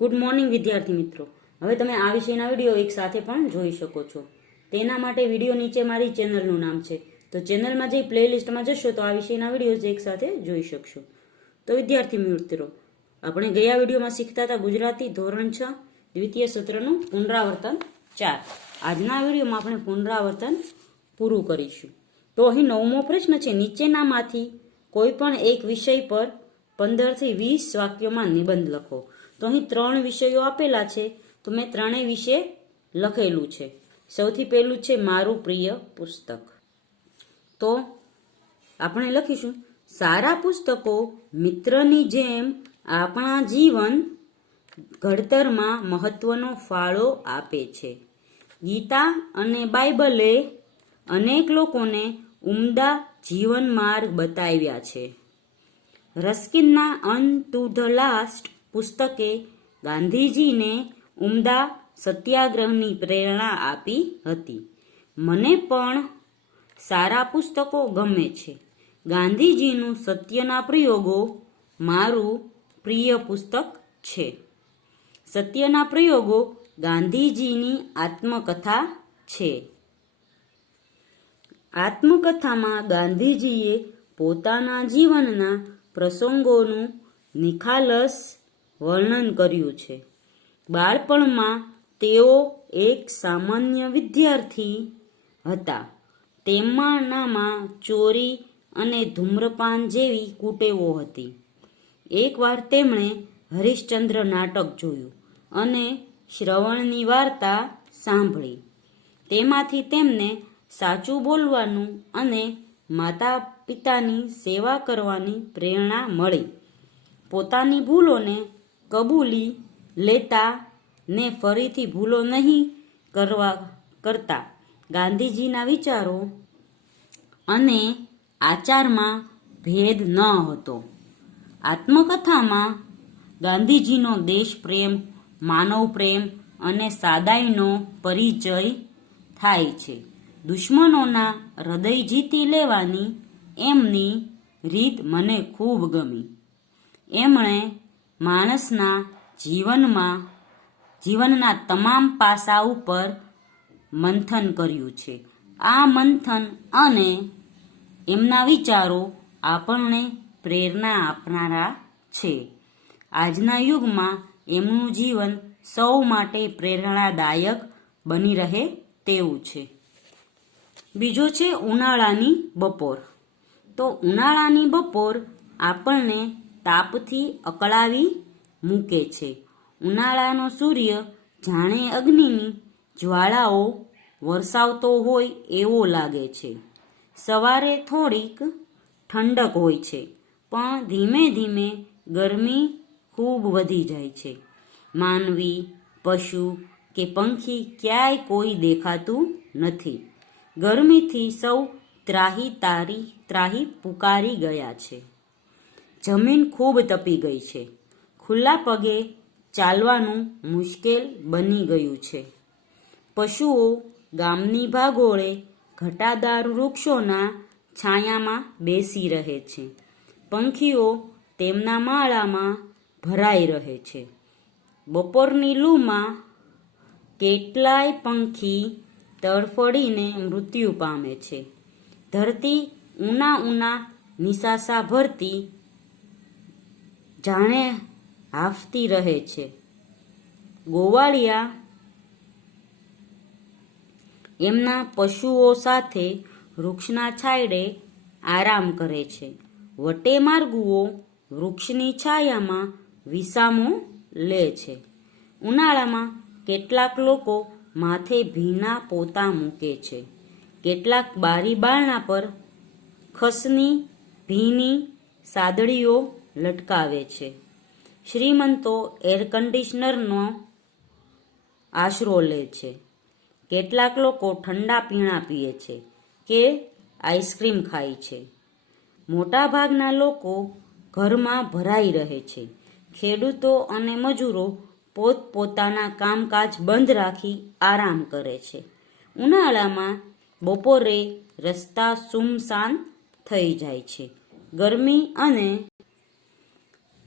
Good morning વિદ્યાર્થી મિત્રો. હવે તમે આ વિષયના વીડિયો એક સાથે પણ જોઈ શકો છો. તેના માટે વીડિયો નીચે મારી ચેનલનું નામ છે. તો ચેનલમાં જઈ પ્લેલિસ્ટમાં જશો, તો આ વિષયના વિડીયોઝ એક સાથે જોઈ શકશો. તો વિદ્યાર્થી મિત્રો, આપણે ગયા વિડીયોમાં શીખતા હતા ગુજરાતી ધોરણ છ, દ્વિતીય સત્રનું પુનરાવર્તન ચાર. આજના વિડીયોમાં આપણે પુનરાવર્તન પૂરું કરીશું. તો અહીં નવમો પ્રશ્ન છે, નીચેનામાંથી કોઈ પણ એક વિષય પર પંદરથી વીસ વાક્યોમાં નિબંધ લખો. તો અહીં ત્રણ વિષયો આપેલા છે, તો મેં ત્રણેય વિશે લખેલું છે. સૌથી પહેલું છે મારું પ્રિય પુસ્તક. તો આપણે લખીશું, સારા પુસ્તકો મિત્રની જેમ આપણા જીવન ઘડતરમાં મહત્વનો ફાળો આપે છે. ગીતા અને બાઇબલે અનેક લોકોને ઉમદા જીવન માર્ગ બતાવ્યા છે. રસ્કિનના અન ટુ ધ લાસ્ટ પુસ્તકે ગાંધીજીને ઉમદા સત્યાગ્રહની પ્રેરણા આપી હતી. મને પણ સારા પુસ્તકો ગમે છે. ગાંધીજીનું સત્યના પ્રયોગો મારું પ્રિય પુસ્તક છે. સત્યના પ્રયોગો ગાંધીજીની આત્મકથા છે. આત્મકથામાં ગાંધીજીએ પોતાના જીવનના પ્રસંગોનું નિખાલસ વર્ણન કર્યું છે. બાળપણમાં તેઓ એક સામાન્ય વિદ્યાર્થી હતા. તેમનામાં ચોરી અને ધૂમ્રપાન જેવી કુટેવો હતી. એકવાર તેમણે હરિશ્ચંદ્ર નાટક જોયું અને શ્રવણની વાર્તા સાંભળી. તેમાંથી તેમને સાચું બોલવાનું અને માતા પિતાની સેવા કરવાની પ્રેરણા મળી. પોતાની ભૂલોને કબૂલી લેતા ને ફરીથી ભૂલો નહીં કરવા કરતા. ગાંધીજીના વિચારો અને આચારમાં ભેદ ન હતો. આત્મકથામાં ગાંધીજીનો દેશ પ્રેમ માનવ પ્રેમ અને સાદાઈનો પરિચય થાય છે. દુશ્મનોના હૃદય જીતી લેવાની એમની રીત મને ખૂબ ગમી. એમણે માણસના જીવનમાં, જીવનના તમામ પાસા ઉપર મંથન કર્યું છે. આ મંથન અને એમના વિચારો આપણને પ્રેરણા આપનારા છે. આજના યુગમાં એમનું જીવન સૌ માટે પ્રેરણાદાયક બની રહે તેવું છે. બીજો છે ઉનાળાની બપોર. તો ઉનાળાની બપોર આપણને તાપથી અકળાવી મૂકે છે. ઉનાળાનો સૂર્ય જાણે અગ્નિની જ્વાળાઓ વરસાવતો હોય એવો લાગે છે. સવારે થોડીક ઠંડક હોય છે, પણ ધીમે ધીમે ગરમી ખૂબ વધી જાય છે. માનવી, પશુ કે પંખી ક્યાંય કોઈ દેખાતું નથી. ગરમીથી સૌ ત્રાહી તારી ત્રાહી પુકારી ગયા છે. જમીન ખૂબ તપી ગઈ છે. ખુલ્લા પગે ચાલવાનું મુશ્કેલ બની ગયું છે. પશુઓ ગામની ભાગોળે ઘટાદાર વૃક્ષોના છાયામાં બેસી રહે છે. પંખીઓ તેમના માળામાં ભરાઈ રહે છે. બપોરની લૂમાં કેટલાય પંખી તડફડીને મૃત્યુ પામે છે. ધરતી ઉના ઉના નિશાસા ભરતી જાણે હાફતી રહે છે. ગોવાળિયા એમના પશુઓ સાથે વૃક્ષના છાંયડે આરામ કરે છે. વટેમાર્ગુઓ વૃક્ષની છાયામાં વિસામો લે છે. ઉનાળામાં કેટલાક લોકો માથે ભીના પોતા મૂકે છે. કેટલાક બારી બારણા પર ખસની ભીની સાદડીઓ લટકાવે છે. શ્રીમંતો એર કન્ડિશનરનો આશરો લે છે. કેટલાક લોકો ઠંડા પીણા પીએ છે કે આઈસ્ક્રીમ ખાય છે. મોટાભાગના લોકો ઘરમાં ભરાઈ રહે છે. ખેડૂતો અને મજૂરો પોતપોતાના કામકાજ બંધ રાખી આરામ કરે છે. ઉનાળામાં બપોરે રસ્તા સુમસાન થઈ જાય છે. ગરમી અને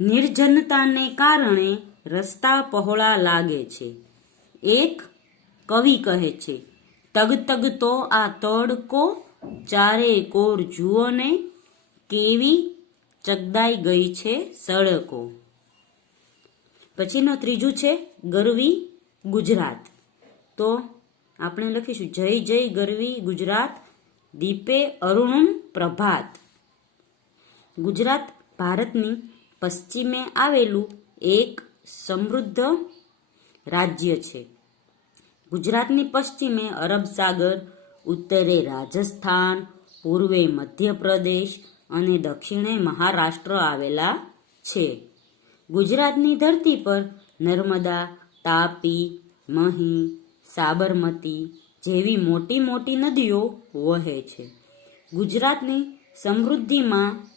નિર્જનતાને કારણે રસ્તા પહોળા લાગે છે. એક કવિ કહે છે તગ તગ તો આ તડકો ચારે કોર જુઓ ને કેવી ચગદાઈ ગઈ છે સડકો. પછીનો ત્રીજું છે, ગરવી ગુજરાત. તો આપણે લખીશું, જય જય ગરવી ગુજરાત, દીપે અરુણમ પ્રભાત. ગુજરાત ભારતની પશ્ચિમે આવેલું એક સમૃદ્ધ રાજ્ય છે. ગુજરાતની પશ્ચિમે અરબ સાગર, ઉત્તરે રાજસ્થાન, પૂર્વે મધ્યપ્રદેશ અને દક્ષિણે મહારાષ્ટ્ર આવેલા છે. ગુજરાતની ધરતી પર નર્મદા, તાપી, મહી, સાબરમતી જેવી મોટી મોટી નદીઓ વહે છે. ગુજરાતની સમૃદ્ધિમાં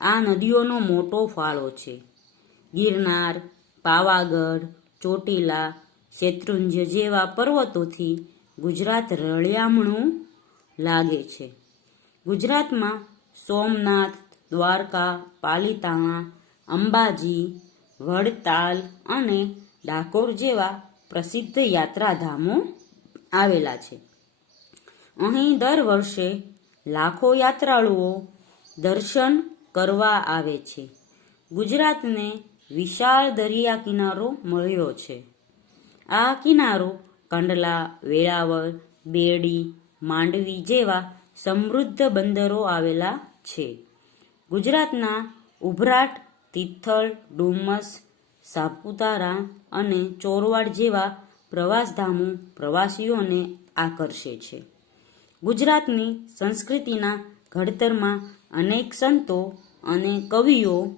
આ નદીઓનો મોટો ફાળો છે. ગિરનાર, પાવાગઢ, ચોટીલા, શેત્રુંજ્ય જેવા પર્વતોથી ગુજરાત રળિયામણું લાગે છે. ગુજરાતમાં સોમનાથ, દ્વારકા, પાલિતાણા, અંબાજી, વડતાલ અને ડાકોર જેવા પ્રસિદ્ધ યાત્રાધામો આવેલા છે. અહીં દર વર્ષે લાખો યાત્રાળુઓ દર્શન કરવા આવે છે. ગુજરાતને વિશાળ દરિયા કિનારો મળ્યો છે. આ કિનારો કંડલા, વેળાવળ, બેડી, માંડવી જેવા સમૃદ્ધ બંદરો આવેલા છે. ગુજરાતના ઉભરાટ, તિથલ, ડુમસ, સાપુતારા અને ચોરવાડ જેવા પ્રવાસધામો પ્રવાસીઓને આકર્ષે છે. ગુજરાતની સંસ્કૃતિના ઘડતરમાં અનેક સંતો અને કવિઓ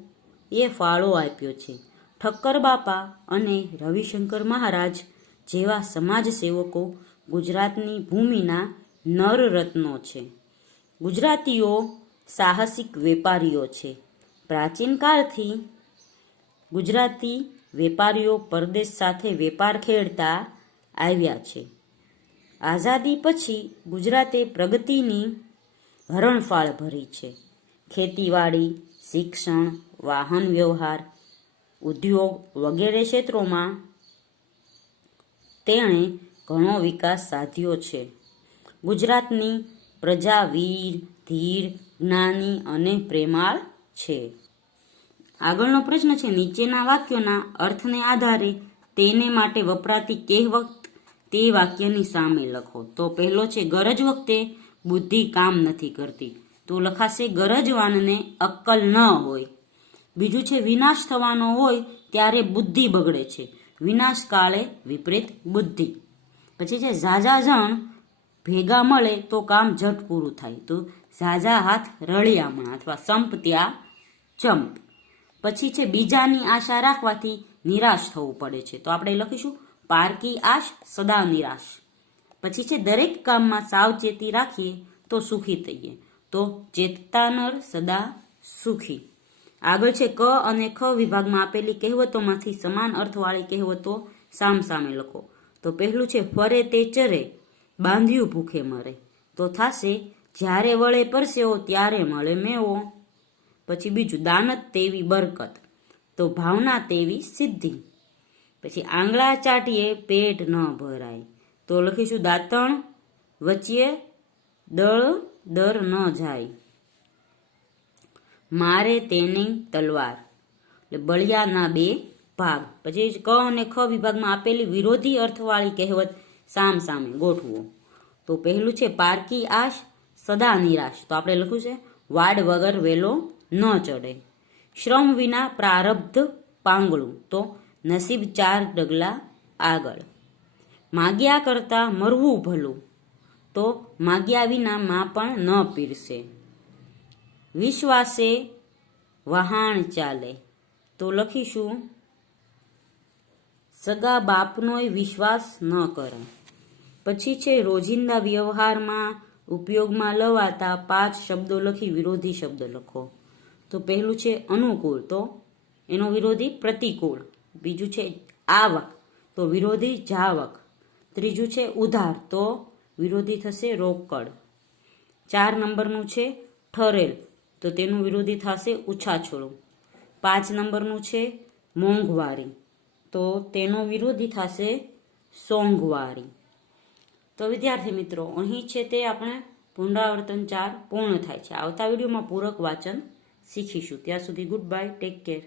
એ ફાળો આપ્યો છે. ઠક્કર બાપા અને રવિશંકર મહારાજ જેવા સમાજ સેવકો ગુજરાતની ભૂમિના નર રત્નો છે. ગુજરાતીઓ સાહસિક વેપારીઓ છે. પ્રાચીન કાળથી ગુજરાતી વેપારીઓ પરદેશ સાથે વેપાર ખેડતા આવ્યા છે. આઝાદી પછી ગુજરાતે પ્રગતિની હરણફાળ ભરી છે. ખેતીવાડી, શિક્ષણ, વાહન વ્યવહાર, ઉદ્યોગ વગેરે ક્ષેત્રોમાં તેણે ઘણો વિકાસ સાધ્યો છે. ગુજરાતની પ્રજા વીર, ધીર, જ્ઞાની અને પ્રેમાળ છે. આગળનો પ્રશ્ન છે, નીચેના વાક્યોના અર્થને આધારે તેને માટે વપરાતી કહેવત તે વાક્યની સામે લખો. તો પહેલો છે, ગરજ વખતે બુદ્ધિ કામ નથી કરતી. તો લખાશે, ગરજવાનને અક્કલ ન હોય. બીજું છે, વિનાશ થવાનો હોય ત્યારે બુદ્ધિ બગડે છે. વિનાશ કાળે વિપરીત બુદ્ધિ. પછી છે, ઝાઝા જણ ભેગા મળે તો કામ ઝટ પૂરું થાય. તો ઝાઝા હાથ રળિયામણ અથવા સંપ ત્યાં ચંપ. પછી છે, બીજાની આશા રાખવાથી નિરાશ થવું પડે છે. તો આપણે લખીશું, પારકી આશ સદા નિરાશ. પછી છે, દરેક કામમાં સાવચેતી રાખીએ તો સુખી થઈએ. તો ચેતતા નર સદા સુખી. આગળ છે ક અને ખ વિભાગમાં આપેલી કહેવતોમાંથી સમાન અર્થવાળી કહેવતો સામ સામે લખો. તો પહેલું છે, ફરે તે ચરે, બાંધ્યું ભૂખે મરે. તો થાશે, જ્યારે વળે પરસેવો, ત્યારે મળે મેવો. પછી બીજું, દાનત તેવી બરકત. તો ભાવના તેવી સિદ્ધિ. પછી આંગળા ચાટીએ, પેટ ન ભરાય. તો લખીશું, દાંતણ વચ્ચે દળ દર ન જાય. મારે તેની તલવાર. એટલે બળિયાના બે ભાગ. પછી ક અને ખ વિભાગમાં આપેલી વિરોધી અર્થવાળી કહેવત સામ સામે ગોઠવો. તો પહેલું છે પારકી આશ, સદા નિરાશ. તો આપણે લખ્યું છે, વાડ વગર વેલો ન ચડે. શ્રમ વિના પ્રારબ્ધ પાંગળું. તો નસીબ ચાર ડગલા આગળ. માગ્યા કરતા મરવું ભલું. તો માગ્યા વિના માં પણ ન પીરસે. વિશ્વાસે વહાણ ચાલે. તો લખીશું, સગા બાપનોય વિશ્વાસ ન કરે પછી છે રોજિંદા વ્યવહારમાં ઉપયોગમાં લવાતા પાંચ શબ્દો લખી વિરોધી શબ્દ લખો. તો પહેલું છે અનુકૂળ. તો એનો વિરોધી પ્રતિકૂળ. બીજું છે આવક. તો વિરોધી જાવક. ત્રીજું છે ઉધાર. તો વિરોધી થશે રોકડ. ચાર નંબરનું છે ઠરેલ, તો તેનું વિરોધી થશે ઉછાછોળું પાંચ નંબરનું છે મોંઘવારી, તો તેનો વિરોધી થશે સોંગવારી. તો વિદ્યાર્થી મિત્રો, અહીં છે તે આપણે પુનરાવર્તન ચાર પૂર્ણ થાય છે. આવતા વિડીયોમાં પૂરક વાંચન શીખીશું. ત્યાં સુધી ગુડ બાય, ટેક કેર.